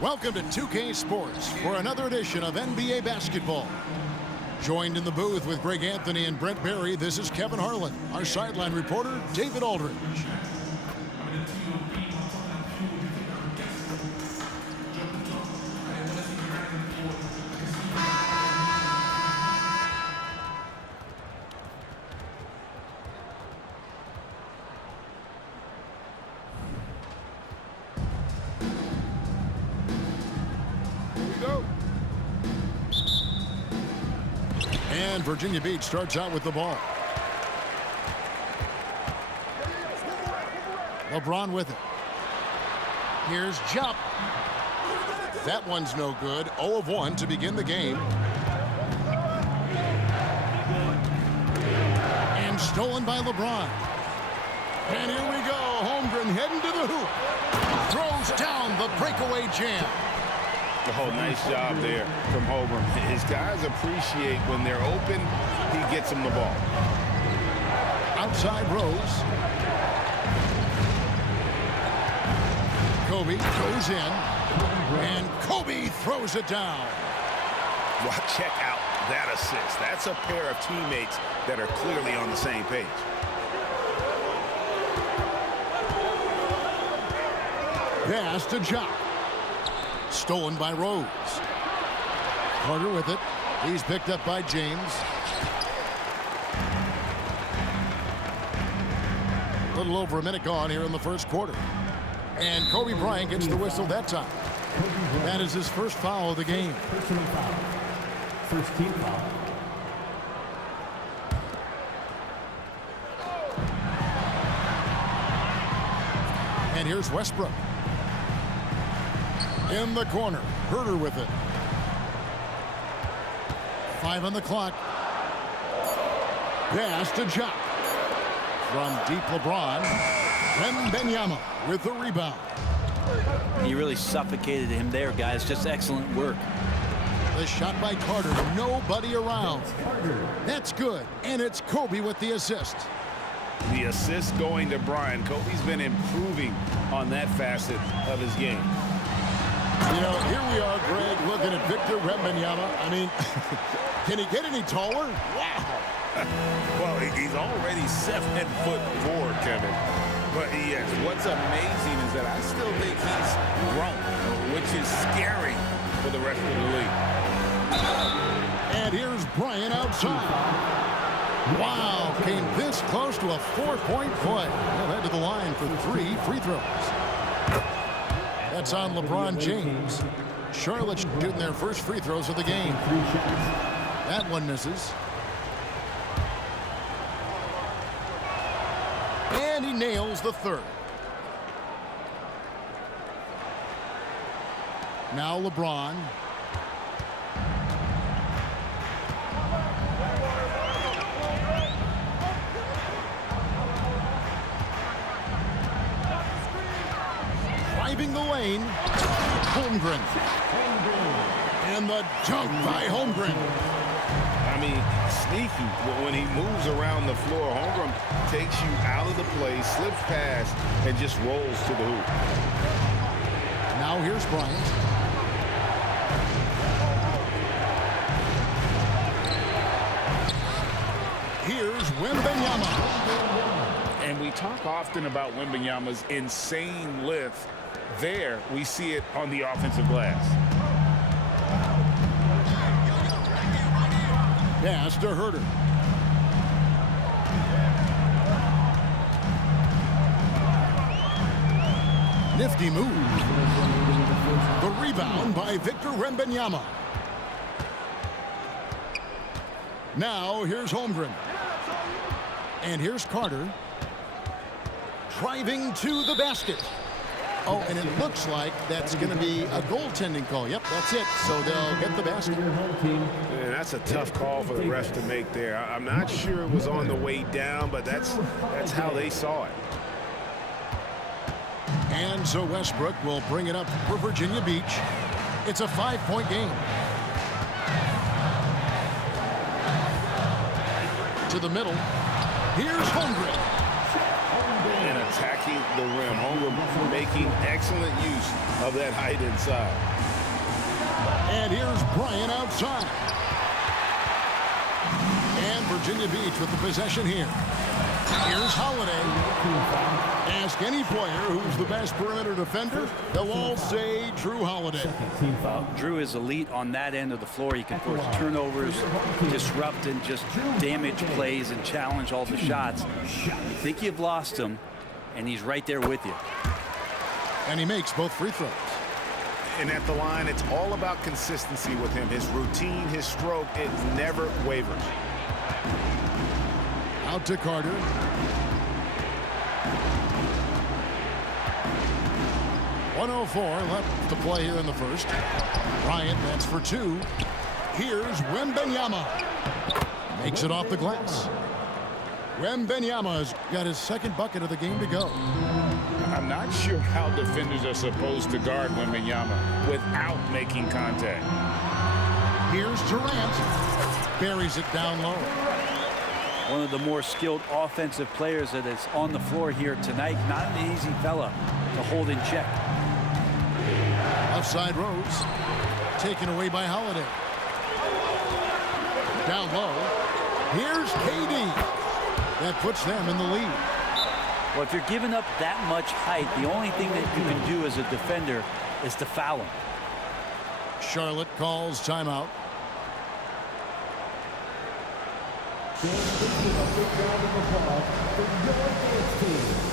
Welcome to 2K Sports for another edition of NBA basketball. Joined in the booth with Greg Anthony and Brent Barry, this is Kevin Harlan. Our sideline reporter, David Aldridge. And Virginia Beach starts out with the ball. LeBron with it. Here's Jump. That one's no good. 0 of 1 to begin the game. And stolen by LeBron. And here we go. Holmgren heading to the hoop. Throws down the breakaway jam. Oh, nice job there from Holmgren. His guys appreciate when they're open, he gets them the ball. Outside Rose. Kobe goes in. And Kobe throws it down. Well, check out that assist. That's a pair of teammates that are clearly on the same page. Pass to Jock. Stolen by Rose. Carter with it. He's picked up by James. A little over a minute gone here in the first quarter. And Kobe Bryant gets the whistle that time. That is his first foul of the game. Personal foul. First team foul. And here's Westbrook. In the corner. Herter with it. 5 on the clock. Pass to Jock. From deep LeBron. Wembanyama with the rebound. He really suffocated him there, guys. Just excellent work. The shot by Carter. Nobody around. That's good. And it's Kobe with the assist. The assist going to Bryant. Kobe's been improving on that facet of his game. You know, here we are, Greg, looking at Victor Wembanyama. I mean, can he get any taller? Wow. Well, he's already 7'4", Kevin. But yes, what's amazing is that I still think he's grown, which is scary for the rest of the league. And here's Bryant outside. Wow, came this close to a 4-point play. He'll head to the line for 3 free throws. That's on LeBron James. Charlotte shooting their first free throws of the game. That one misses. And he nails the third. Now LeBron. Driving the lane. Holmgren. And the dunk by Holmgren. I mean, sneaky. When he moves around the floor, Holmgren takes you out of the play, slips past, and just rolls to the hoop. Now here's Bryant. Here's Wembanyama. And we talk often about Wembanyama's insane lift. There, we see it on the offensive glass. Pass to Herter. Nifty move. The rebound by Victor Wembanyama. Now here's Holmgren. And here's Carter. Driving to the basket. Oh, and it looks like that's going to be a goaltending call. Yep, that's it. So they'll get the basket. Man, that's a tough call for the refs to make there. I'm not sure it was on the way down, but that's how they saw it. And so Westbrook will bring it up for Virginia Beach. It's a 5-point game. To the middle. Here's Holmgren. And a attacking the rim. Holmgren making excellent use of that height inside. And here's Bryant outside. And Virginia Beach with the possession here. Here's Holiday. Ask any player who's the best perimeter defender, they'll all say Drew Holiday. Team foul. Drew is elite on that end of the floor. He can force turnovers, disrupt and just damage plays and challenge all the shots. You think you've lost him, and he's right there with you. And he makes both free throws. And at the line, it's all about consistency with him. His routine, his stroke, it never wavers. Out to Carter. .104 left to play here in the first. Bryant, that's for two. Here's Wembanyama. Makes it off the glass. Wembanyama's got his second bucket of the game to go. I'm not sure how defenders are supposed to guard Wembanyama without making contact. Here's Durant. Buries it down low. One of the more skilled offensive players that is on the floor here tonight. Not an easy fella to hold in check. Left side Rose. Taken away by Holiday. Down low. Here's KD. That puts them in the lead. Well, if you're giving up that much height, the only thing that you can do as a defender is to foul him. Charlotte calls timeout. A big round of applause for your dance team.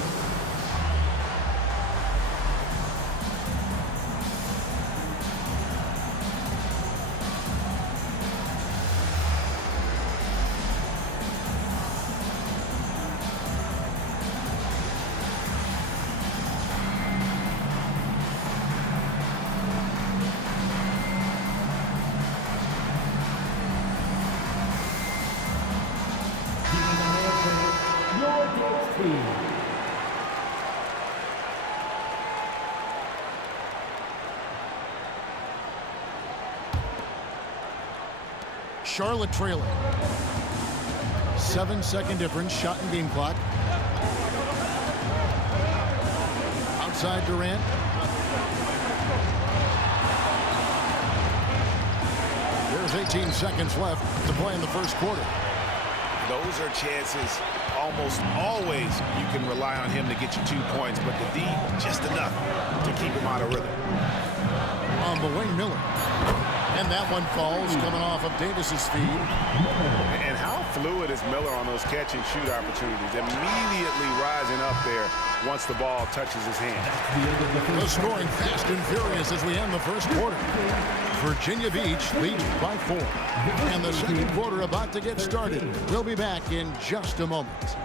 Charlotte trailing. 7-second difference, shot and game clock. Outside Durant. There's 18 seconds left to play in the first quarter. Those are chances almost always you can rely on him to get you 2 points, but the D, just enough to keep him out of rhythm. On the Wayne Miller. And that one falls coming off of Davis's feed. And how fluid is Miller on those catch and shoot opportunities? Immediately rising up there once the ball touches his hand. The scoring fast and furious as we end the first quarter. Virginia Beach leads by 4. And the second quarter about to get started. We'll be back in just a moment.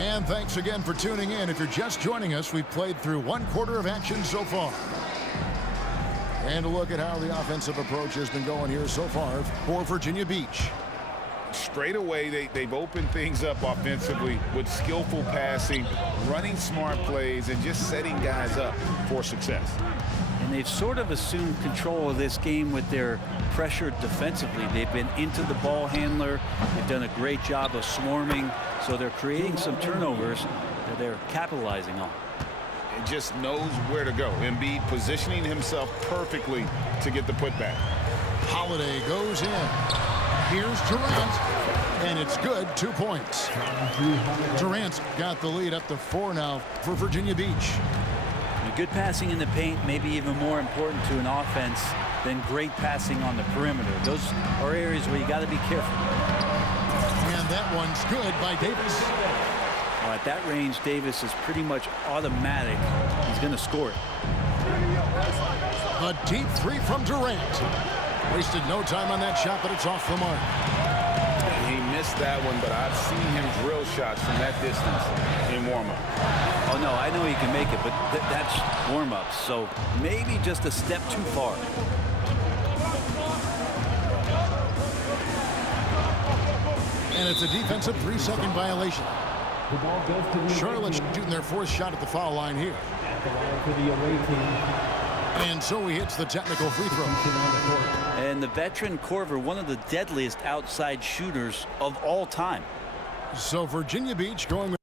And thanks again for tuning in. If you're just joining us, we've played through 1 quarter of action so far. And a look at how the offensive approach has been going here so far for Virginia Beach. Straight away, they've opened things up offensively with skillful passing, running smart plays, and just setting guys up for success. And they've sort of assumed control of this game with their pressure defensively. They've been into the ball handler. They've done a great job of swarming. So they're creating some turnovers that they're capitalizing on. And just knows where to go. Embiid positioning himself perfectly to get the putback. Holiday goes in. Here's Durant. And it's good. 2 points. Durant's got the lead up to 4 now for Virginia Beach. Good passing in the paint may be even more important to an offense than great passing on the perimeter. Those are areas where you got to be careful. And that one's good by Davis. Well, at that range, Davis is pretty much automatic. He's going to score it. A deep 3 from Durant. Wasted no time on that shot, but it's off the mark. He missed that one, but I've seen him drill shots from that distance in warm-up. Oh, no, I know he can make it, but that's warm-up, so maybe just a step too far. And it's a defensive 3-second violation. The ball goes to the Charlotte away team. shooting their 4th shot at the foul line here. At the line for the away team. And so he hits the technical free throw. On the court. And the veteran Korver, one of the deadliest outside shooters of all time. So Virginia Beach going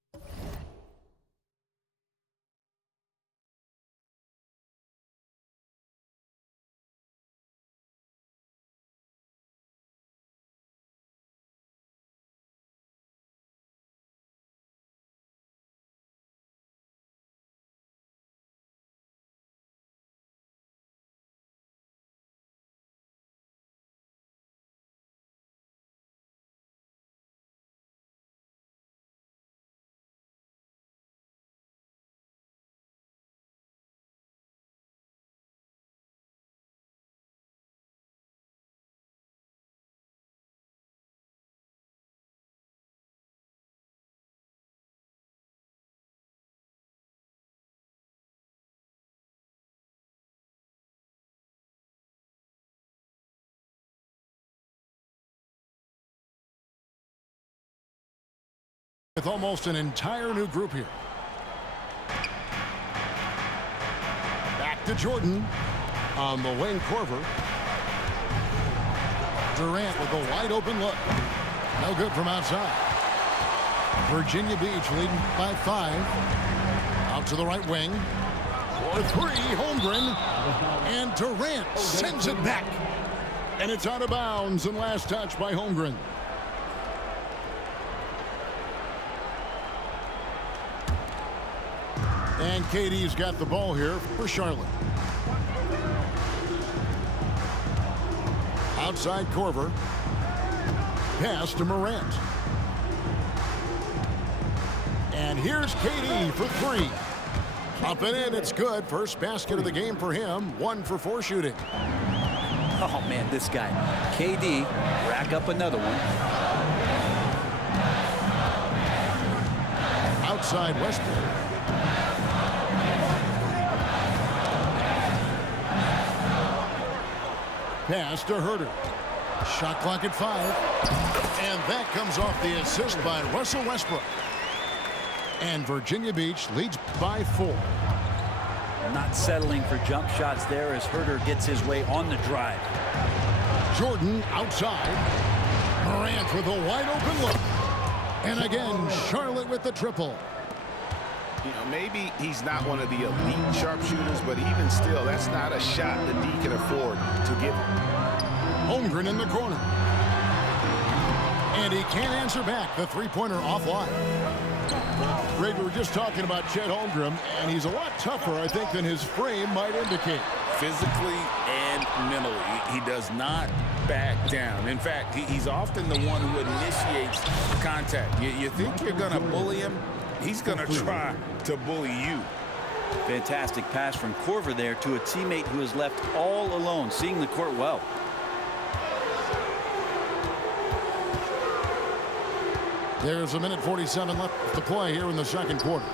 with almost an entire new group here. Back to Jordan on the wing. Korver. Durant with a wide open look. No good from outside. Virginia Beach leading by 5. Out to the right wing. For 3, Holmgren. And Durant sends it back. And it's out of bounds, and last touch by Holmgren. And KD's got the ball here for Charlotte. Outside Korver. Pass to Morant. And here's KD for 3. Up and in, it's good. First basket of the game for him. 1 for 4 shooting. Oh, man, this guy. KD, rack up another one. Outside Westbrook. Pass to Herter. Shot clock at 5. And that comes off the assist by Russell Westbrook. And Virginia Beach leads by 4. Not settling for jump shots there as Herter gets his way on the drive. Jordan outside. Morant with a wide open look. And again, Charlotte with the triple. You know, maybe he's not one of the elite sharpshooters, but even still, that's not a shot the D can afford to give him. Holmgren in the corner. And he can't answer back. The three-pointer offline. Greg, we were just talking about Chet Holmgren, and he's a lot tougher, I think, than his frame might indicate. Physically and mentally, he does not back down. In fact, he's often the one who initiates contact. You think you're going to bully him? He's going to try to bully you. Fantastic pass from Korver there to a teammate who is left all alone, seeing the court well. There's a minute 47 left to play here in the second quarter.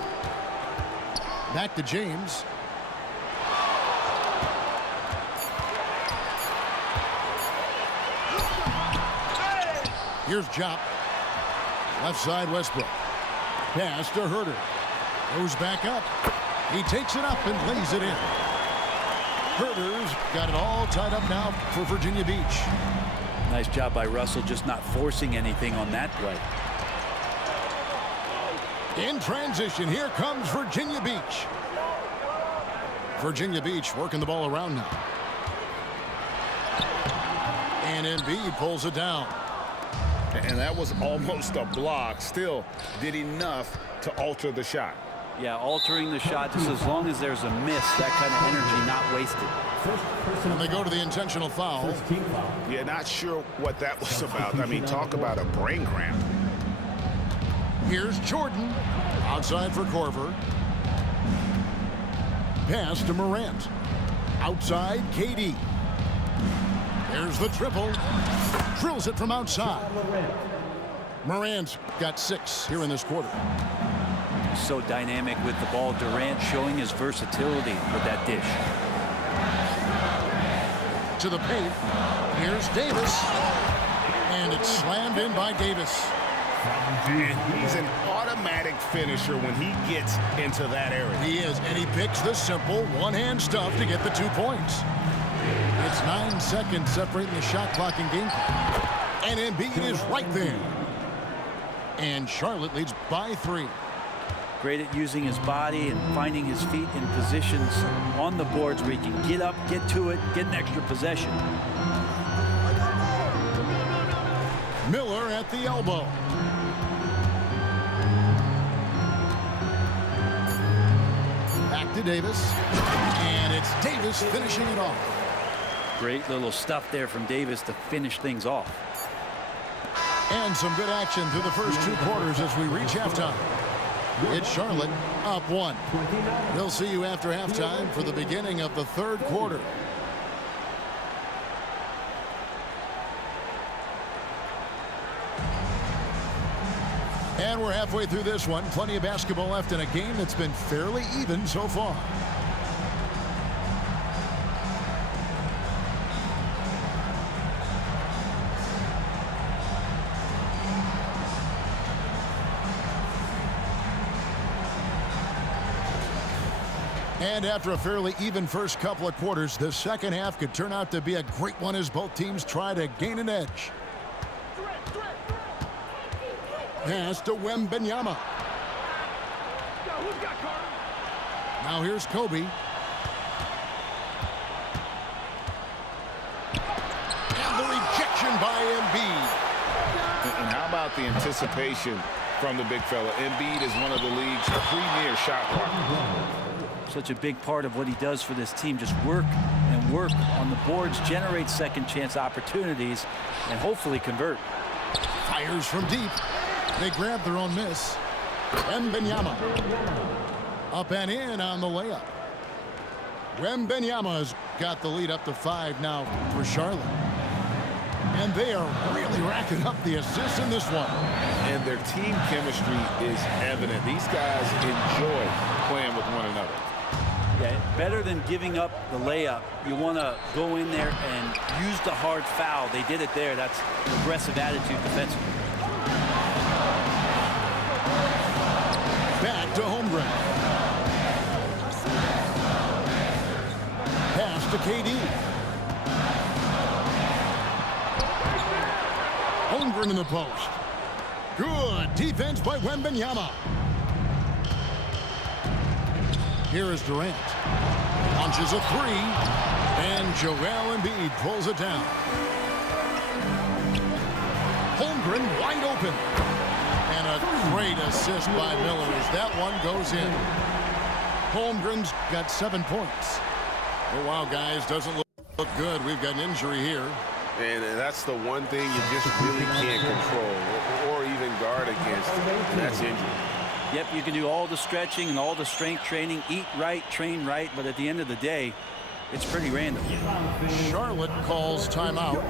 Back to James. Here's Jop. Left side Westbrook. Pass to Herter. Goes back up. He takes it up and lays it in. Herter's got it all tied up now for Virginia Beach. Nice job by Russell, just not forcing anything on that play. In transition, here comes Virginia Beach. Virginia Beach working the ball around now. And Embiid pulls it down. And that was almost a block. Still did enough to alter the shot. Yeah, altering the shot just as long as there's a miss, that kind of energy not wasted. And they go to the intentional foul. Yeah, not sure what that was about. I mean, talk about a brain cramp. Here's Jordan. Outside for Korver. Pass to Morant. Outside, KD. There's the triple. Drills it from outside. Morant's got 6 here in this quarter. So dynamic with the ball. Durant showing his versatility with that dish. To the paint. Here's Davis. And it's slammed in by Davis. And he's an automatic finisher when he gets into that area. He is, and he picks the simple one-hand stuff to get the 2 points. It's 9 seconds separating the shot clock and game clock. And Embiid is right there. And Charlotte leads by 3. Great at using his body and finding his feet in positions on the boards where he can get up, get to it, get an extra possession. Miller at the elbow. Back to Davis. And it's Davis finishing it off. Great little stuff there from Davis to finish things off. And some good action through the first 2 quarters as we reach halftime. It's Charlotte up 1. We'll see you after halftime for the beginning of the 3rd quarter. And we're halfway through this one. Plenty of basketball left in a game that's been fairly even so far. And after a fairly even first couple of quarters, the second half could turn out to be a great one as both teams try to gain an edge. Pass to Wembanyama. Now here's Kobe. And the rejection by Embiid. And how about the anticipation from the big fella? Embiid is one of the league's premier shot blockers. Such a big part of what he does for this team. Just work and work on the boards, generate second chance opportunities, and hopefully convert. Fires from deep. They grab their own miss. Wembanyama. Up and in on the layup. Wembanyama's got the lead up to 5 now for Charlotte. And they are really racking up the assists in this one. And their team chemistry is evident. These guys enjoy playing with one another. Yeah, better than giving up the layup. You want to go in there and use the hard foul. They did it there. That's aggressive attitude defensively. Back to Holmgren. Pass to KD. Holmgren in the post. Good defense by Wembanyama. Here is Durant. Launches a 3. And Joel Embiid pulls it down. Holmgren wide open. And a great assist by Miller as that one goes in. Holmgren's got 7 points. Oh, wow, guys, doesn't look good. We've got an injury here. And that's the one thing you just really can't control or even guard against. That's injury. Yep, you can do all the stretching and all the strength training, eat right, train right, but at the end of the day, it's pretty random. Charlotte calls timeout.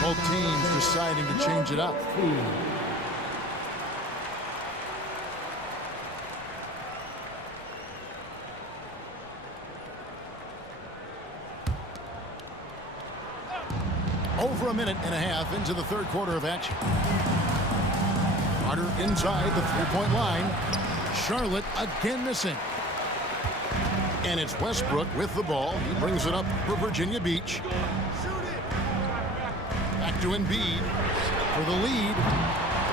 Both teams deciding to change it up. Over a minute and a half into the 3rd quarter of action. Carter inside the 3-point line. Charlotte again missing. And it's Westbrook with the ball. He brings it up for Virginia Beach. Back to Embiid for the lead.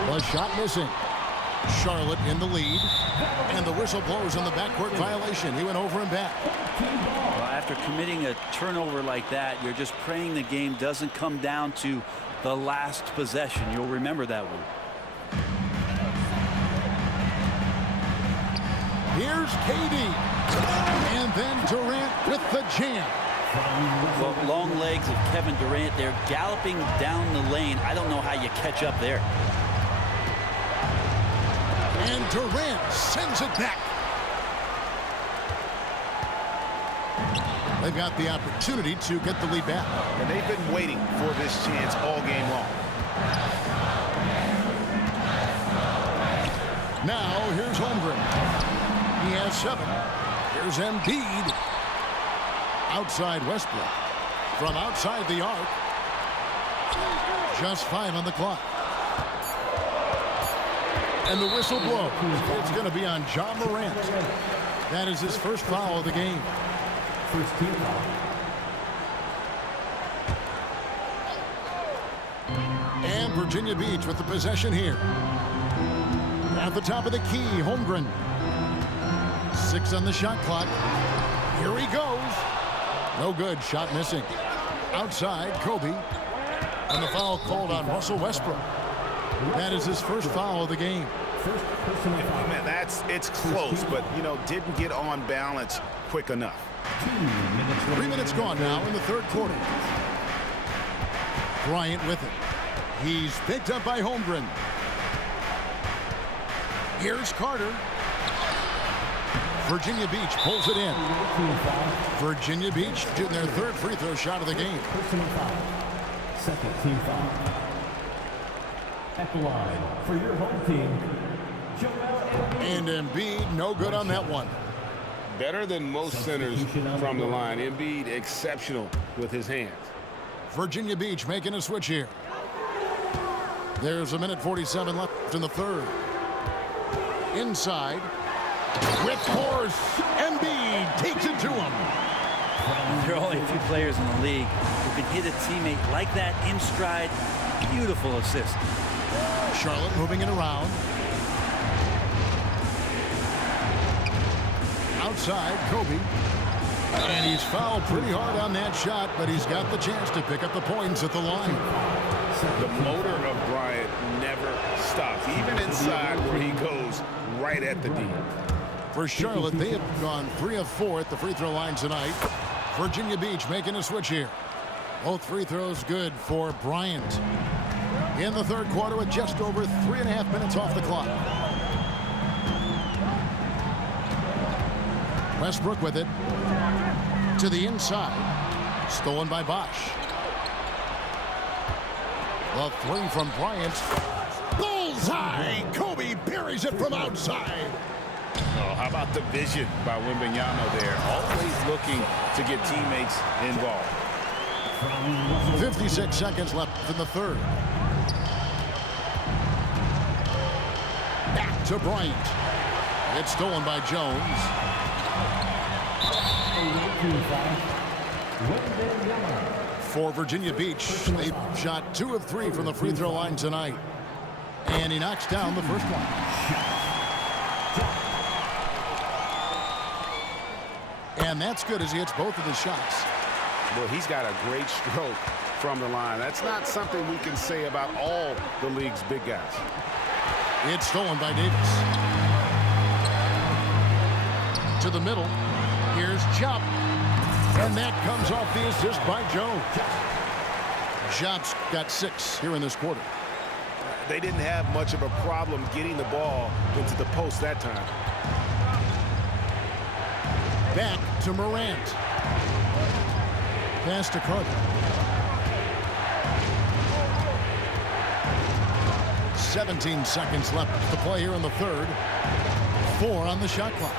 The shot missing. Charlotte in the lead. And the whistle blows on the backcourt violation. He went over and back. Well, after committing a turnover like that, you're just praying the game doesn't come down to the last possession. You'll remember that one. Here's KD. And then Durant with the jam. Well, long legs of Kevin Durant. They're galloping down the lane. I don't know how you catch up there. And Durant sends it back. They've got the opportunity to get the lead back. And they've been waiting for this chance all game long. Now, here's Holmgren. He has 7. Here's Embiid. Outside Westbrook. From outside the arc. Just 5 on the clock. And the whistle blows. It's going to be on Ja Morant. That is his first foul of the game. First team foul. And Virginia Beach with the possession here. At the top of the key, Holmgren. 6 on the shot clock. Here he goes. No good. Shot missing. Outside, Kobe. And the foul called on Russell Westbrook. That is his first foul of the game. First personal foul. Man, it's close, but, didn't get on balance quick enough. 3 minutes gone now in the third quarter. Bryant with it. He's picked up by Holmgren. Here's Carter. Virginia Beach pulls it in. Virginia Beach getting their third free throw shot of the game. Personal foul. Second team foul. At the line for your home team, Joel Embiid. And Embiid, no good on that one. Better than most centers from the line. Embiid exceptional with his hands. Virginia Beach making a switch here. There's 1:47 left in the third. Inside. With force. Embiid takes it to him. There are only a few players in the league who can hit a teammate like that in stride. Beautiful assist. Charlotte moving it around. Outside, Kobe. And he's fouled pretty hard on that shot, but he's got the chance to pick up the points at the line. The motor of Bryant never stops, even inside where he goes right at the D. For Charlotte, they have gone 3 of 4 at the free throw line tonight. Virginia Beach making a switch here. Both free throws good for Bryant. In the third quarter with just over 3.5 minutes off the clock. Westbrook with it. To the inside. Stolen by Bosch. The 3 from Bryant. Bullseye! Kobe buries it from outside. Oh, how about the vision by Wembanyama there? Always looking to get teammates involved. 56 seconds left in the third. Back to Bryant. It's stolen by Jones. For Virginia Beach, they shot 2 of 3 from the free throw line tonight. And he knocks down the first one. And that's good as he hits both of his shots. Well, he's got a great stroke from the line. That's not something we can say about all the league's big guys. It's stolen by Davis. To the middle. Here's Jump. And that comes off the assist by Jones. Jop's got 6 here in this quarter. They didn't have much of a problem getting the ball into the post that time. Back to Morant. Pass to Carter. 17 seconds left to play here in the third. 4 on the shot clock.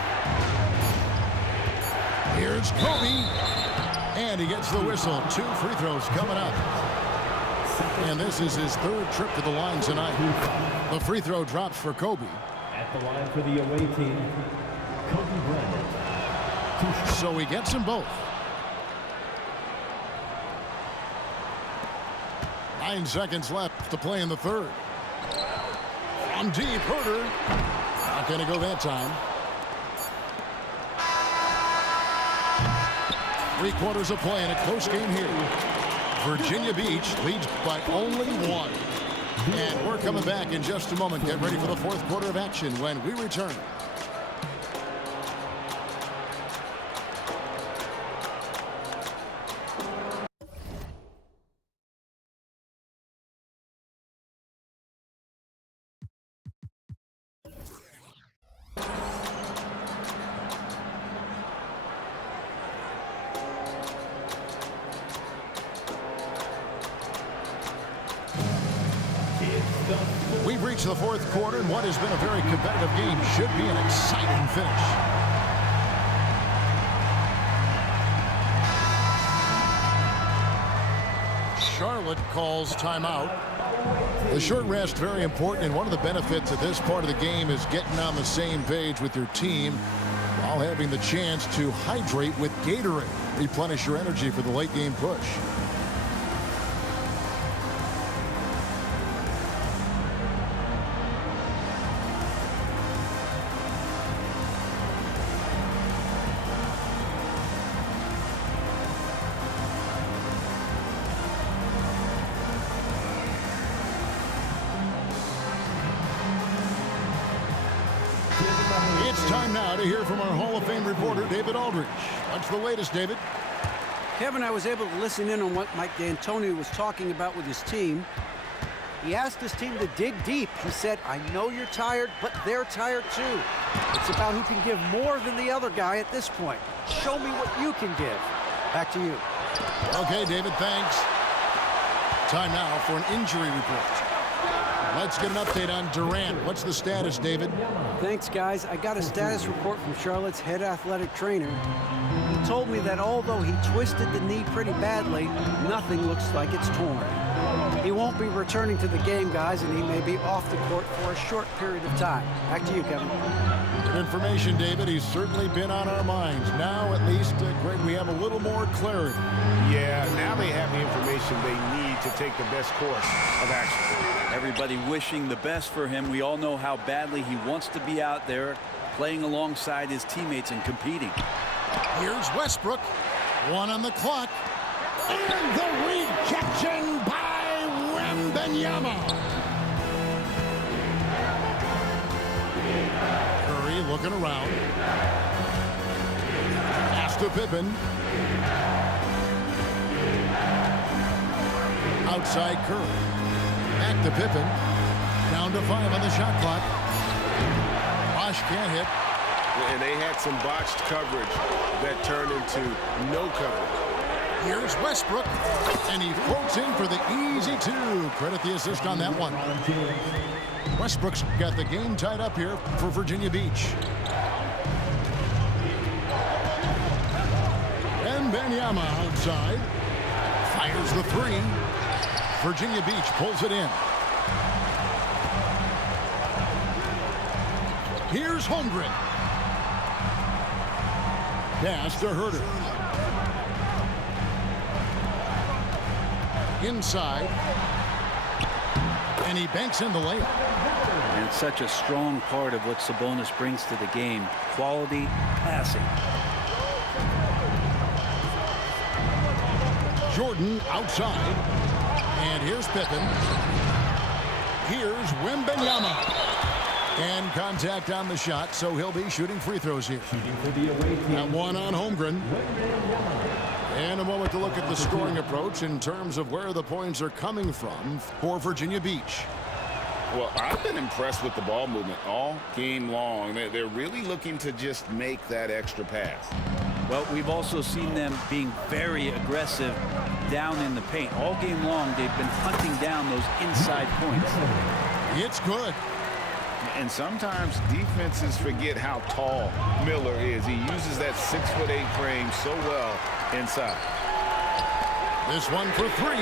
Here's Kobe. And he gets the whistle. 2 free throws coming up. And this is his third trip to the line tonight. The free throw drops for Kobe. At the line for the away team, Kobe Bryant. So he gets them both. 9 seconds left to play in the third. From deep, Herter. Not going to go that time. 3 quarters of play in a close game here. Virginia Beach leads by only 1. And we're coming back in just a moment. Get ready for the fourth quarter of action when we return. reached the fourth quarter, and what has been a very competitive game should be an exciting finish. Charlotte calls timeout. The short rest, very important, and one of the benefits of this part of the game is getting on the same page with your team while having the chance to hydrate with Gatorade. Replenish your energy for the late game push. It's time now to hear from our Hall of Fame reporter, David Aldridge. What's the latest, David? Kevin, I was able to listen in on what Mike D'Antoni was talking about with his team. He asked his team to dig deep. He said, I know you're tired, but they're tired too. It's about who can give more than the other guy at this point. Show me what you can give. Back to you. Okay, David, thanks. Time now for an injury report. Let's get an update on Durant. What's the status, David? Thanks, guys. I got a status report from Charlotte's head athletic trainer. He told me that although he twisted the knee pretty badly, nothing looks like it's torn. He won't be returning to the game, guys, and he may be off the court for a short period of time. Back to you, Kevin. Good information, David. He's certainly been on our minds. Now, at least, Greg, we have a little more clarity. Yeah, now they have the information they need to take the best course of action. Everybody wishing the best for him. We all know how badly he wants to be out there playing alongside his teammates and competing. Here's Westbrook. One on the clock. And the rejection by Wembanyama. Curry looking around. Pass to Pippen. Outside Curry. Back to Pippen. Down to 5 on the shot clock. Bosh can't hit. And they had some botched coverage that turned into no coverage. Here's Westbrook, and he floats in for the easy 2. Credit the assist on that one. Westbrook's got the game tied up here for Virginia Beach. Wembanyama outside. Fires the 3. Virginia Beach pulls it in. Here's Holmgren. Pass to Herter. Inside. And he banks in the layup. And it's such a strong part of what Sabonis brings to the game. Quality passing. Jordan outside. And here's Pippen. Here's Wembanyama. And contact on the shot, so he'll be shooting free throws here. Got one on Holmgren. And a moment to look at the scoring approach in terms of where the points are coming from for Virginia Beach. Well, I've been impressed with the ball movement all game long. They're really looking to just make that extra pass. Well, we've also seen them being very aggressive down in the paint. All game long, they've been hunting down those inside points. It's good. And sometimes defenses forget how tall Miller is. He uses that 6'8" frame so well inside. This one for 3.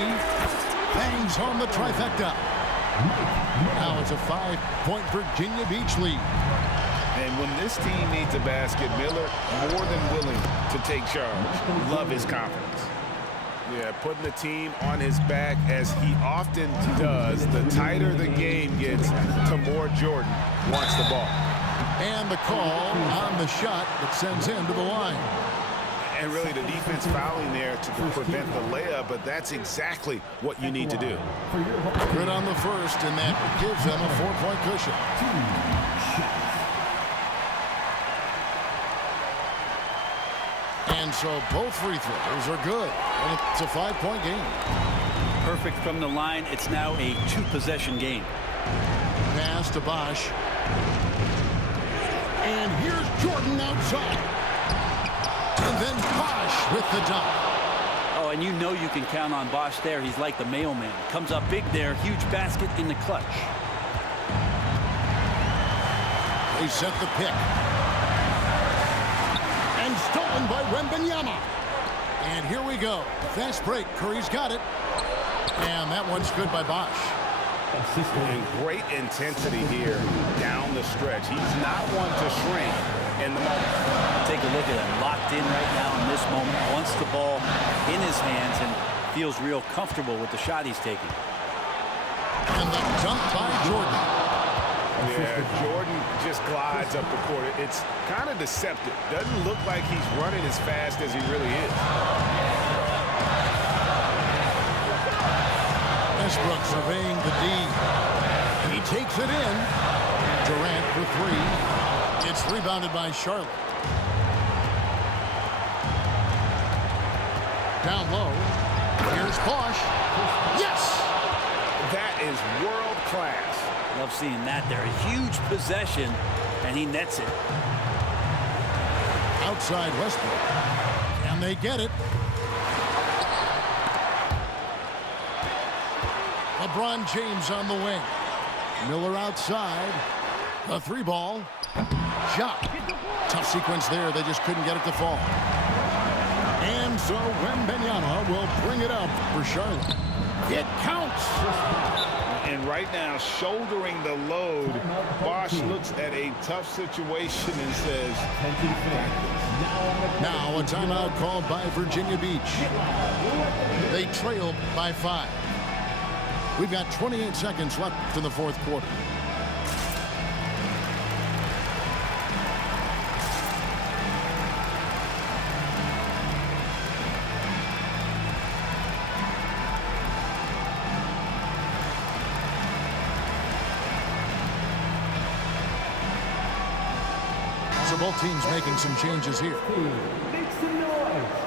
Bangs home the trifecta. Now it's a 5-point Virginia Beach lead. And when this team needs a basket, Miller more than willing to take charge. Love his confidence. Yeah, putting the team on his back as he often does. The tighter the game gets, the more Jordan wants the ball. And the call on the shot that sends him to the line. And really the defense fouling there to prevent the layup, but that's exactly what you need to do. Good on the first, and that gives them a 4-point cushion. And so both free throws are good, and it's a 5-point game. Perfect from the line. It's now a 2-possession game. Pass to Bosh. And here's Jordan outside. And then Bosh with the dunk. Oh, and you know you can count on Bosh there. He's like the mailman. Comes up big there. Huge basket in the clutch. They set the pick. And stolen by Wembanyama. And here we go. Fast break. Curry's got it. And that one's good by Bosh. And great intensity here down the stretch. He's not one to shrink in the moment. Take a look at him, locked in right now in this moment. Wants the ball in his hands and feels real comfortable with the shot he's taking. And the dunk by Jordan. Yeah, Jordan just glides up the court. It's kind of deceptive. Doesn't look like he's running as fast as he really is. Westbrook surveying the D. He takes it in. Durant for three. It's rebounded by Charlotte. Down low. Here's Bosh. Yes! That is world class. Love seeing that there. A huge possession, and he nets it. Outside Westbrook. And they get it. LeBron James on the wing. Miller outside. A three ball. Shot. Tough sequence there. They just couldn't get it to fall. And so Wembanyama will bring it up for Charlotte. It counts. And right now, shouldering the load, Bosh looks at a tough situation and says, now a timeout called by Virginia Beach. They trail by 5. We've got 28 seconds left in the fourth quarter. So both teams making some changes here. Make some noise.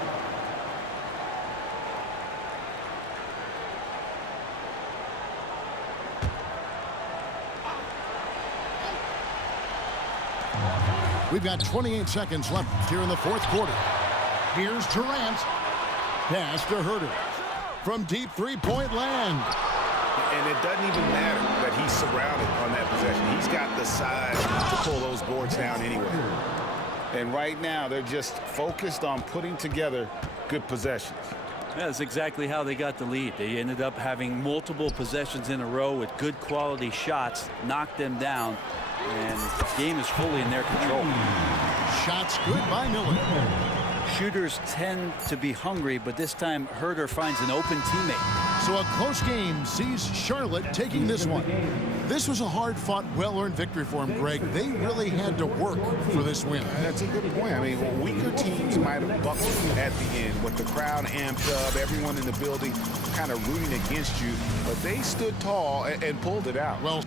We've got 28 seconds left here in the fourth quarter. Here's Durant. Pass to Herter. From deep three-point land. and it doesn't even matter that he's surrounded on that possession. He's got the size to pull those boards down anyway. And right now, they're just focused on putting together good possessions. Yeah, that's exactly how they got the lead. They ended up having multiple possessions in a row with good quality shots, knocked them down, and the game is fully in their control. Shots good by Miller. Shooters tend to be hungry, but this time Herter finds an open teammate. So a close game sees Charlotte taking this one. This was a hard-fought, well-earned victory for them, Greg. They really had to work for this win. That's a good point. I mean, weaker teams might have buckled at the end with the crowd amped up, everyone in the building kind of rooting against you, but they stood tall and pulled it out. Well,